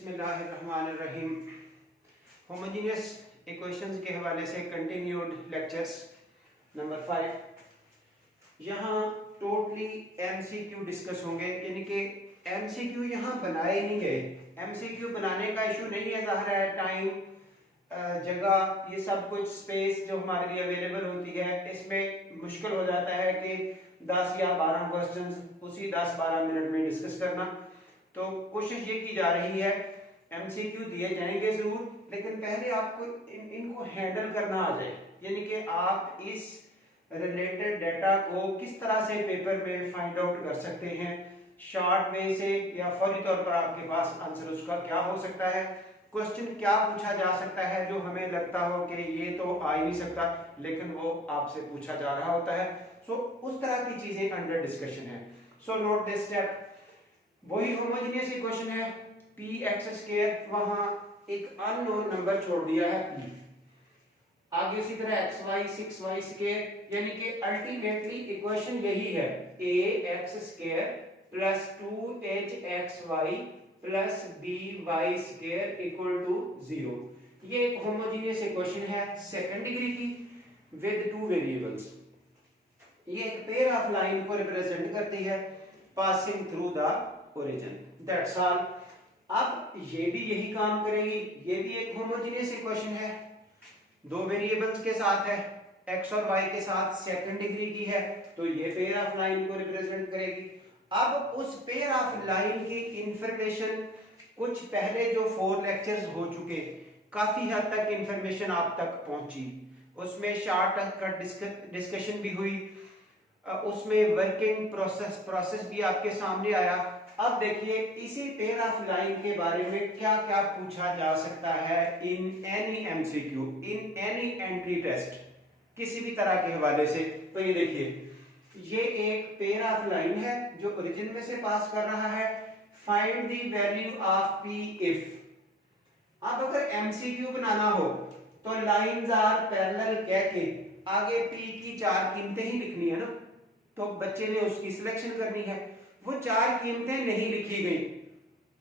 बिस्मिल्लाहिर्रहमानिर्रहीम। Homogeneous equations के हवाले से कंटिन्यूड लेक्चर्स नंबर 5। यहाँ टोटली एमसीक्यू डिस्कस होंगे, यानी कि एमसीक्यू यहाँ बनाए नहीं गए। एमसीक्यू बनाने का इशू नहीं है, ज़ाहिर है टाइम जगह ये सब कुछ स्पेस जो हमारे लिए अवेलेबल होती है, इसमें मुश्किल हो जाता है कि 10 या 12 क्वेश्चंस उसी 10-12 मिनट में डिस्कस करना। तो कोशिश ये की जा रही है, एमसीक्यू दिए जाएंगे जरूर, लेकिन पहले आपको इनको हैंडल करना आ जाए, यानी कि आप इस रिलेटेड डाटा को किस तरह से पेपर में फाइंड आउट कर सकते हैं, शॉर्ट वे से या फौरी तौर पर आपके पास आंसर उसका क्या हो सकता है, क्वेश्चन क्या पूछा जा सकता है जो हमें लगता हो कि ये तो आ ही नहीं सकता लेकिन वो आपसे पूछा जा रहा होता है। सो उस तरह की चीजें अंडर डिस्कशन है। So note this step. वही होमोजेनियस इक्वेशन है p(x²), वहां एक अननोन नंबर छोड़ दिया है p, आगे उसी तरह xy 6y², यानी कि अल्टीमेटली इक्वेशन यही है ax² plus 2hxy plus by² equal to 0। ये एक होमोजेनियस इक्वेशन है सेकंड डिग्री की विद 2 वेरिएबल्स। ये एक पेयर ऑफ लाइन को रिप्रेजेंट करती है passing through the origin, that's all. अब ये भी यही काम करेगी, ये भी एक होमोजेनियस इक्वेशन है, 2 वेरिएबल्स के साथ है, x और y के साथ सेकंड डिग्री की है, तो ये पेयर ऑफ लाइन को रिप्रेजेंट करेगी। अब उस पेयर ऑफ लाइन की इंफॉर्मेशन कुछ पहले जो 4 लेक्चर्स हो चुके, काफी हद तक इंफॉर्मेशन आप तक पहुंची, उसमें शॉर्ट कट डिस्कशन भी हुई, उसमें वर्किंग प्रोसेस भी आपके सामने आया। अब देखिए इसी पेयर ऑफ लाइन के बारे में क्या क्या पूछा जा सकता है in any MCQ, in any entry test, किसी भी तरह के हवाले से। तो ये देखिए, ये एक पेयर ऑफ लाइन है जो ओरिजिन में से पास कर रहा है, find the value of p if. अब अगर एमसीक्यू बनाना हो तो लाइंस आर पैरेलल कह के आगे p की 4 कीमतें ही लिखनी है ना, तो बच्चे ने उसकी सिलेक्शन करनी है। वो 4 कीमतें नहीं लिखी गई,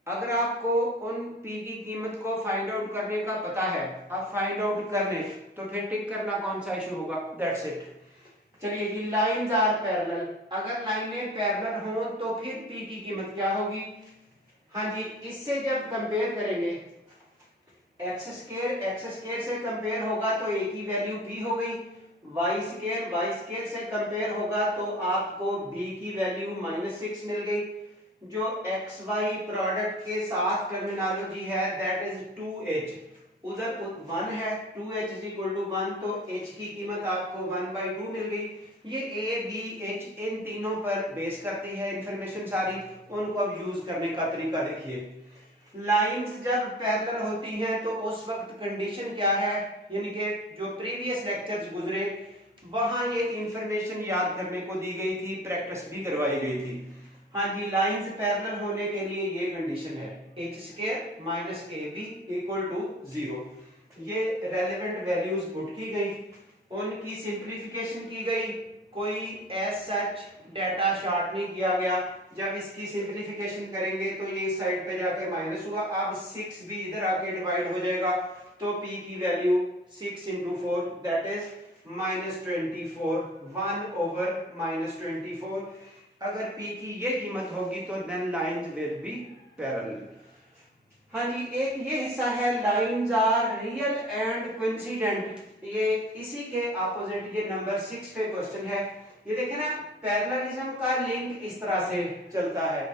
अगर आपको उन p की कीमत को फाइंड आउट करने का पता है, आप फाइंड आउट कर लें, तो फिर टिक करना कौन सा इशू होगा, दैट्स इट। चलिए जी, लाइंस आर पैरेलल, अगर लाइनें पैरेलल हो तो फिर p की कीमत क्या होगी। हाँ जी, इससे जब कंपेयर करेंगे x² से कंपेयर होगा तो a की वैल्यू p हो गई, y² से कंपेयर होगा तो आपको b की वैल्यू -6 मिल गई। जो xy प्रोडक्ट के साथ टर्मिनोलॉजी है दैट इज 2h, उधर 1 है, 2h = 1, तो h की कीमत आपको 1/2 मिल गई। ये a b h इन तीनों पर बेस करती है इंफॉर्मेशन सारी, उनको अब यूज करने का तरीका देखिए। लाइंस जब पैरेलल होती हैं तो उस वक्त कंडीशन क्या है, यानी कि जो प्रीवियस लेक्चर्स गुजरे वहां ये इंफॉर्मेशन याद करने को दी गई थी, प्रैक्टिस भी करवाई गई थी। हाँ जी, लाइंस पैरेलल होने के लिए ये कंडीशन है h² - ab = 0। ये रेलेवेंट वैल्यूज पुट की गई, उनकी सिंपलीफिकेशन की गई, कोई एज सच डाटा शॉर्ट नहीं किया गया। जब इसकी सिंपलीफिकेशन करेंगे तो ये इस साइड पे जाके माइनस हुआ, अब 6 भी इधर आके डिवाइड हो जाएगा, तो p की वैल्यू 6 × 4 दैट इज -24, 1/-24। अगर p की ये कीमत होगी तो then lines will be parallel. हाँ जी, एक ये हिस्सा है lines are real and coincident, ये इसी के अपोजिट ये नंबर 6 पे क्वेश्चन है। ये देखें ना, पैरेललिज्म का लिंक इस तरह से चलता है,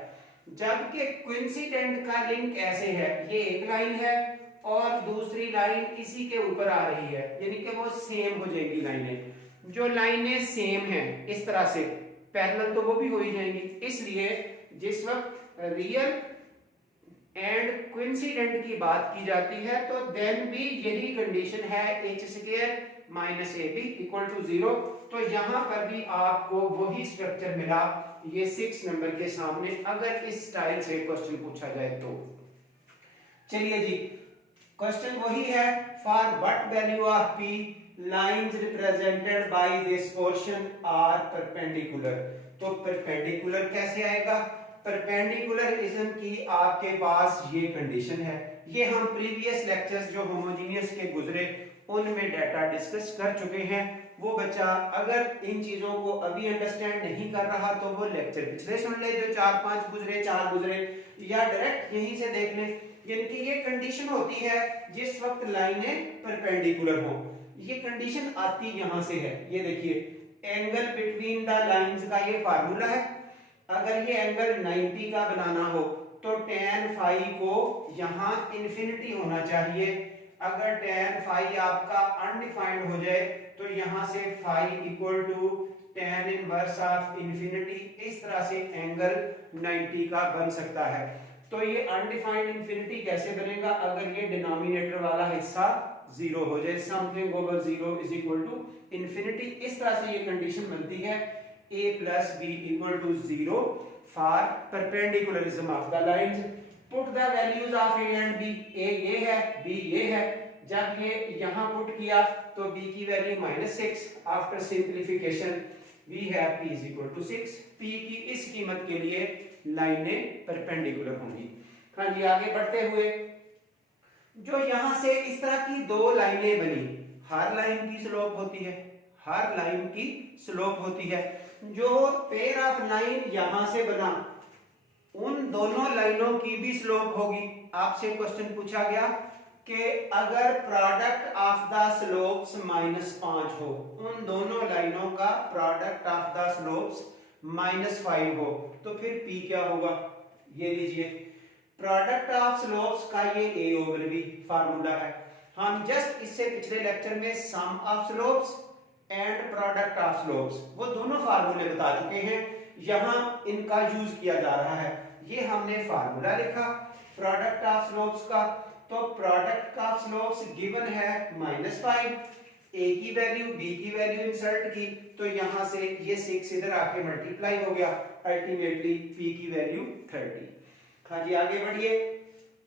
जबकि कोइंसिडेंट का लिंक ऐसे है, ये एक लाइन है और दूसरी लाइन इसी के ऊपर आ रही है, यानी कि वो सेम हो जाएगी लाइनें। जो लाइनें सेम हैं इस तरह से पैरेलल तो वो भी हो ही जाएंगी, इसलिए जिस वक्त रियल एंड कोइंसिडेंट की बात की जाती है तो देन भी यही कंडीशन है h² - ab = 0। तो यहां पर भी आपको वही स्ट्रक्चर मिला, ये 6 नंबर के सामने अगर इस स्टाइल से क्वेश्चन पूछा जाए तो। चलिए जी, क्वेश्चन वही है, for what value of p lines represented by this portion are perpendicular. तो परपेंडिकुलर कैसे आएगा, परपेंडिकुलरिज्म की आपके पास ये कंडीशन है। ये हम प्रीवियस लेक्चर्स जो होमोजेनियस के गुजरे उनमें डाटा डिस्कस कर चुके हैं। वो बच्चा अगर इन चीजों को अभी अंडरस्टैंड नहीं कर रहा तो वो लेक्चर पिछले सुन ले जो 4 गुजरे, या डायरेक्ट यहीं से देख ले। यानी कि ये कंडीशन होती है जिस वक्त लाइनें परपेंडिकुलर हो। ये कंडीशन आती यहां से है। ये देखिए एंगल बिटवीन द लाइंस का ये फार्मूला है। अगर ये एंगल 90 का बनाना हो तो tan फाई को यहां इंफिनिटी होना चाहिए। अगर tan फाई आपका अनडिफाइंड हो जाए तो यहां से phi equal to tan inverse of infinity, इस तरह से एंगल 90 का बन सकता है। तो ये अनडिफाइंड इंफिनिटी कैसे बनेगा? अगर ये डिनोमिनेटर वाला हिस्सा जीरो हो जाए, something over zero is equal to infinity, इस तरह से ये कंडीशन बनती है a plus b equal to 0 for perpendicularity of the lines. Put the values of a and b. a ये है, b ये है। जब ये यहाँ पुट किया तो b की value -6। After simplification we have p is equal to 6। p की इस कीमत के लिए लाइनें परपेंडिकुलर होंगी। हाँ जी, आगे बढ़ते हुए जो यहां से इस तरह की दो लाइनें बनी, हर लाइन की स्लोप होती है, हर लाइन की स्लोप होती है। जो पेयर ऑफ लाइन यहां से बना उन दोनों लाइनों की भी स्लोप होगी। आपसे क्वेश्चन पूछा गया कि अगर प्रोडक्ट ऑफ द स्लोप्स -5 हो, उन दोनों लाइनों का प्रोडक्ट ऑफ द स्लोप्स -5 हो, तो फिर p क्या होगा? ये लीजिए प्रोडक्ट ऑफ स्लोप्स का ये a ओवर b फार्मूला है। हम जस्ट इससे पिछले लेक्चर में sum of slopes and product of slopes वो दोनों फार्मूले बता चुके हैं। यहां इनका यूज किया जा रहा है। ये हमने फार्मूला लिखा प्रोडक्ट ऑफ स्लोप्स का, तो प्रोडक्ट ऑफ स्लोप्स गिवन है -5, a की वैल्यू b की वैल्यू इंसर्ट की, तो यहां से ये 6 इधर आके मल्टीप्लाई हो गया, अल्टीमेटली p की वैल्यू 30। हाँ जी, आगे बढ़िए।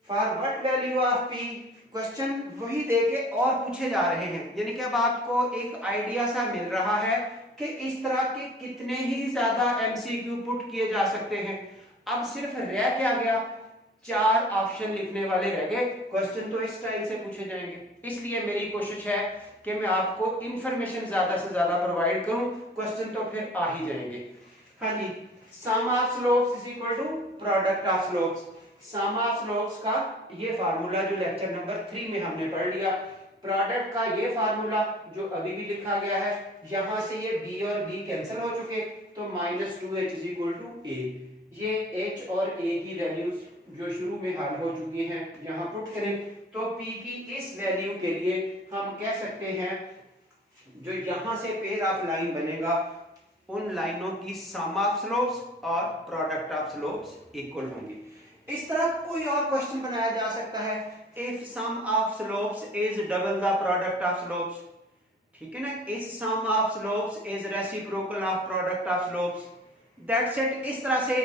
For what value of p, question वही देके और पूछे जा रहे हैं। यानी कि अब आपको एक आइडिया सा मिल रहा है कि इस तरह के कितने ही ज्यादा एमसीक्यू पुट किए जा सकते हैं। अब सिर्फ रह क्या गया? 4 ऑप्शन लिखने वाले रह गए। क्वेश्चन तो इस स्टाइल से पूछे जाएंगे, इसलिए मेरी कोशिश है कि मैं आपको इंफॉर्मेशन ज्यादा से ज्यादा प्रोवाइड करूं। क्वेश्चन तो फिर आ ही जाएंगे। हाँ जी, sum of slopes is equal to product of slopes. Sum of slopes का ये फार्मूला जो लेक्चर नंबर 3 में हमने पढ़ लिया, प्रोडक्ट का ये फार्मूला जो अभी भी लिखा गया है, यहां से ये b और b कैंसिल हो चुके, तो -2h is equal to a। ये h और a की वैल्यूज जो शुरू में हल हो चुकी हैं यहां पुट करें, तो p की इस वैल्यू के लिए हम कह सकते हैं जो यहां से पेयर ऑफ लाइन बनेगा उन लाइनों की सम ऑफ स्लोप्स और प्रोडक्ट ऑफ स्लोप्स इक्वल होंगी। इस तरह कोई और क्वेश्चन बनाया जा सकता है, if sum of slopes is double the product of slopes, ठीक है ना, if sum of slopes is reciprocal of product of slopes, that's it. इस तरह से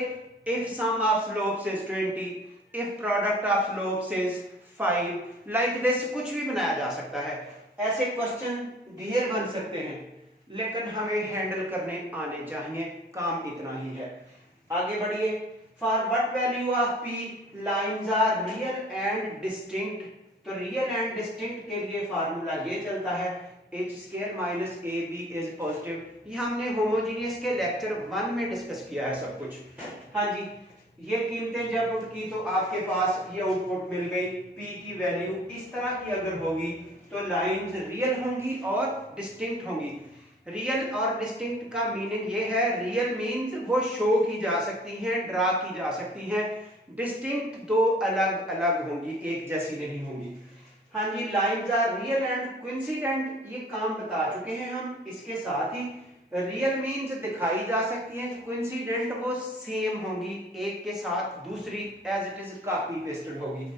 if sum of slopes is 20, if product of slopes is 5, like this कुछ भी बनाया जा सकता है। ऐसे क्वेश्चन ढेर बन सकते हैं, लेकिन हमें हैंडल करने आने चाहिए, काम इतना ही है। आगे बढ़िए। For what value of p lines are real and distinct, तो real and distinct के लिए फार्मूला ये चलता है h square minus ab is positive। ये हमने होमोजेनियस के लेक्चर 1 में डिस्कस किया है सब कुछ। हाँ जी, ये कीमतें जब पुट की तो आपके पास ये आउटपुट मिल गई। p की वैल्यू इस तरह की अगर होगी तो लाइंस रियल होंगी और डिस्टिंक्ट होंगी। रियल और डिस्टिंक्ट का मीनिंग ये है, रियल मींस वो शो की जा सकती हैं, ड्रा की जा सकती हैं। डिस्टिंक्ट दो अलग अलग होंगी, एक जैसी नहीं होंगी। हाँ जी, lines are real and coincident, ये काम बता चुके हैं हम। इसके साथ ही रियल मींस दिखाई जा सकती हैं, कोइंसिडेंट वो सेम होंगी, एक के साथ दूसरी as it is copy pasted होगी।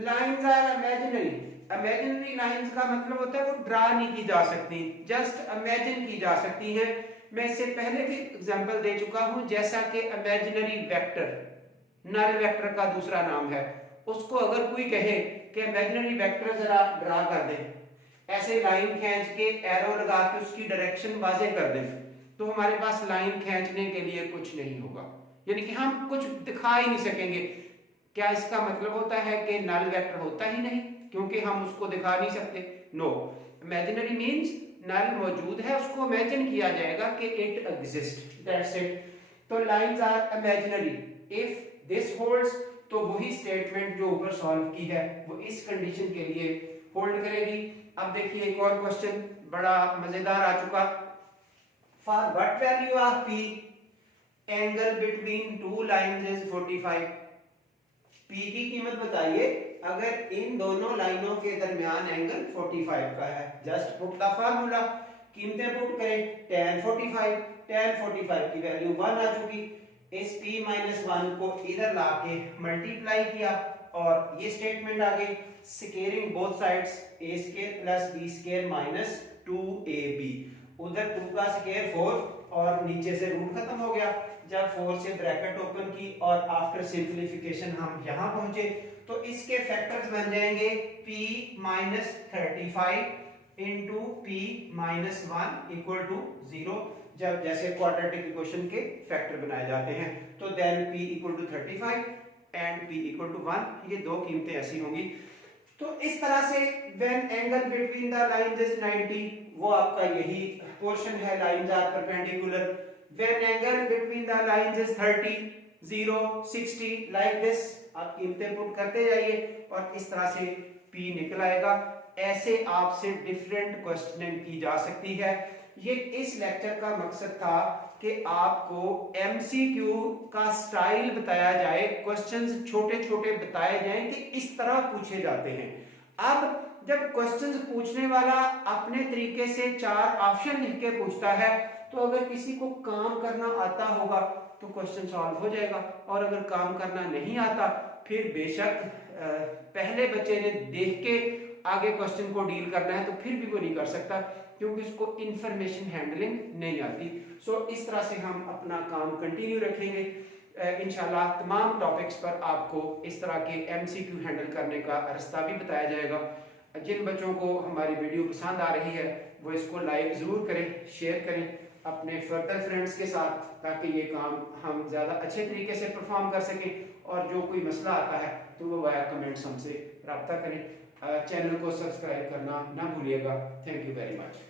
Lines are imaginary, imaginary lines का मतलब होता है वो ड्रा नहीं की जा सकती, जस्ट इमेजिन की जा सकती हैं। मैं इससे पहले भी एग्जांपल दे चुका हूं, जैसा कि इमेजिनरी वेक्टर नल वेक्टर का दूसरा नाम है। उसको अगर कोई कहे कि इमेजिनरी वेक्टर जरा ड्रा कर दे, ऐसे लाइन खींच के एरो लगा के उसकी डायरेक्शन वाजे कर दें, तो हमारे पास लाइन खींचने के लिए कुछ नहीं होगा। यानी कि हम कुछ दिखा ही नहीं सकेंगे। क्या इसका मतलब होता है कि नल वेक्टर होता ही नहीं क्योंकि हम उसको दिखा नहीं सकते? नो, इमेजिनरी मीन्स नल मौजूद है, उसको इमेजिन किया जाएगा कि इट एग्जिस्ट, दैट्स इट। तो lines are imaginary if this holds, तो वही स्टेटमेंट जो ऊपर सॉल्व की है वो इस कंडीशन के लिए होल्ड करेगी। अब देखिए एक और क्वेश्चन बड़ा मजेदार आ चुका। For what value of P angle between two lines is 45। P की कीमत बताइए अगर इन दोनों लाइनों के दरमियान एंगल 45 का है। जस्ट पुट द फार्मूला, कीमतें पुट करें। tan 45 की वैल्यू 1 आ चुकी। इस p माइनस 1 को इधर लाके मल्टीप्लाई किया और ये स्टेटमेंट आ गई, squaring both sides a square plus b square minus 2ab। उधर 2 का स्क्वायर 4 और नीचे से रूट खत्म हो गया। जब 4 से ब्रैकेट ओपन की और आफ्टर सिंप्लीफिकेशन हम यहां पहुंचे तो इसके फैक्टर्स बन जाएंगे p minus 35 into p minus 1 equal to 0। जब जैसे क्वाड्रेटिक इक्वेशन के फैक्टर बनाए जाते हैं तो then p equal to 35 and p equal to 1, ये दो कीमतें ऐसी होंगी। तो इस तरह से when angle between the lines is 90, वो आपका यही पोर्शन है, lines are perpendicular. When angle between the lines is 30, 0, 60 like this, आप कीमतें पुट करते जाइए और इस तरह से p निकल आएगा। ऐसे आपसे डिफरेंट क्वेश्चनिंग की जा सकती है। ये इस लेक्चर का मकसद था कि आपको एमसीक्यू का स्टाइल बताया जाए, क्वेश्चंस छोटे छोटे बताए जाएं कि इस तरह पूछे जाते हैं। अब जब क्वेश्चंस पूछने वाला अपने तरीके से 4 ऑप्शन लिख के पूछता है तो अगर किसी को काम करना आता होगा तो क्वेश्चन सॉल्व हो जाएगा, और अगर काम करना नहीं आता फिर बेशक पहले बच्चे ने देख के आगे क्वेश्चन को डील करना है तो फिर भी वो नहीं कर सकता क्योंकि उसको इंफॉर्मेशन हैंडलिंग नहीं आती। सो इस तरह से हम अपना काम कंटिन्यू रखेंगे। इंशाल्लाह तमाम टॉपिक्स पर आपको इस तरह के एमसीक्यू हैंडल करने का रास्ता भी बताया जाएगा। जिन बच्चों को हमारी वीडियो पसंद आ रही है वो इसको लाइक ज़रूर करें, शेयर करें अपने फर्दर फ्रेंड्स के साथ, ताकि ये काम हम ज़्यादा अच्छे तरीके से परफॉर्म कर सकें। और जो कोई मसला आता है तो वो वाया कमेंट्स हमसे रब्ता करें। चैनल को सब्सक्राइब करना ना भूलिएगा। Thank you very much.